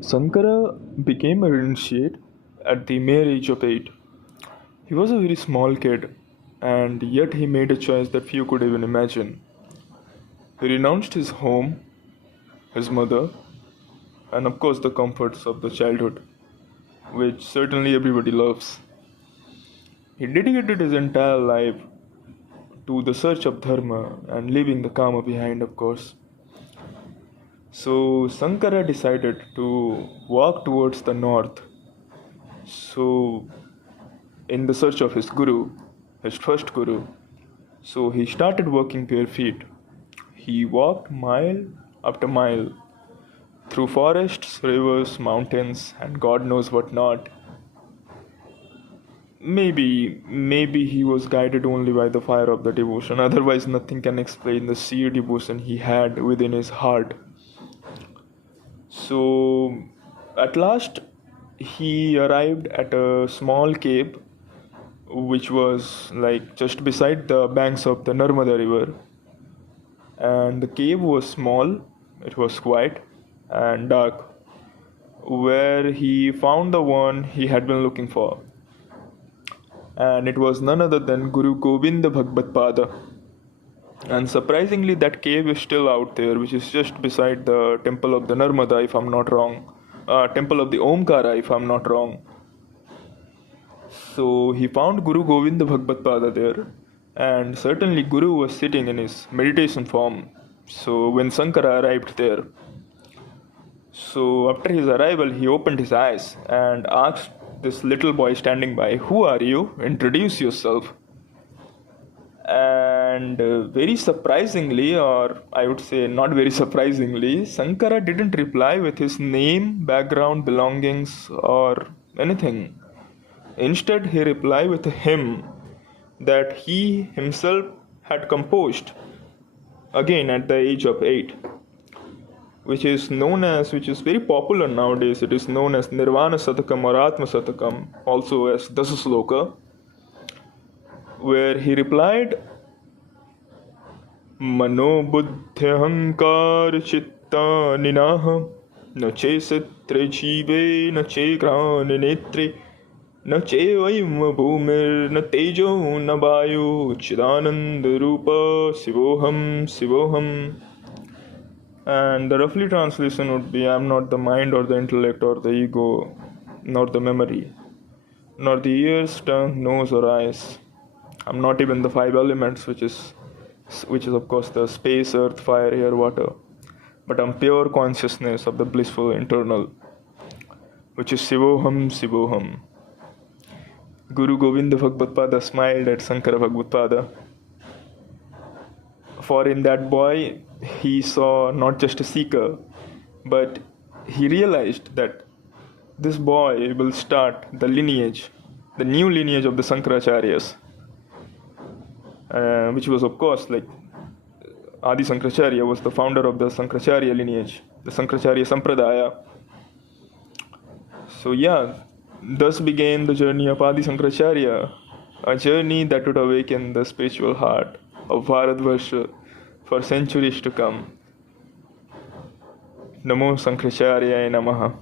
Sankara became a renunciate at the mere age of 8. He was a very small kid, and yet he made a choice that few could even imagine. He renounced his home, his mother, and of course the comforts of the childhood, which certainly everybody loves. He dedicated his entire life to the search of dharma and leaving the karma behind, of course. So Sankara decided to walk towards the north. So, in the search of his guru, his first guru, so he started walking bare feet. He walked mile after mile through forests, rivers, mountains, and God knows what not. Maybe he was guided only by the fire of the devotion. Otherwise, nothing can explain the sheer devotion he had within his heart. So, at last, he arrived at a small cave which was like just beside the banks of the Narmada river. And the cave was small, it was quiet and dark, where he found the one he had been looking for. And it was none other than Guru Govinda Bhagavatpāda. And surprisingly, that cave is still out there, which is just beside the temple of the Narmada, if I'm not wrong. Temple of the Omkara, if I'm not wrong. So he found Guru Govinda Bhagavatpāda there, and certainly Guru was sitting in his meditation form. So when Sankara arrived there, so after his arrival, he opened his eyes and asked this little boy standing by, "Who are you? Introduce yourself." And very surprisingly, or I would say not very surprisingly, Sankara didn't reply with his name, background, belongings, or anything. Instead, he replied with a hymn that he himself had composed, again at the age of 8, which is very popular nowadays. It is known as Nirvana Satakam or Atma Satakam, also as Dasasloka, where he replied, Mano buddhyahankar chitta ninaha na che satre jive na che grani netre na che vaima bhumir na tejo na vayu chidananda rupa sivoham sivoham. And the roughly translation would be, I am not the mind or the intellect or the ego, nor the memory, nor the ears, tongue, nose or eyes. I'm not even the 5 elements, which is of course the space, earth, fire, air, water. But I'm pure consciousness of the blissful internal, which is Sivoham Sivoham. Guru Govinda Bhagavatpāda smiled at Sankara Bhagavatpāda. For in that boy, he saw not just a seeker, but he realized that this boy will start the lineage, the new lineage of the Shankaracharyas. Which was of course like Ādi Śaṅkara was the founder of the Shankaracharya lineage, the Shankaracharya Sampradaya. So thus began the journey of Ādi Śaṅkara, a journey that would awaken the spiritual heart of Bharatvarsha for centuries to come. Namo Shankaracharya Namaha.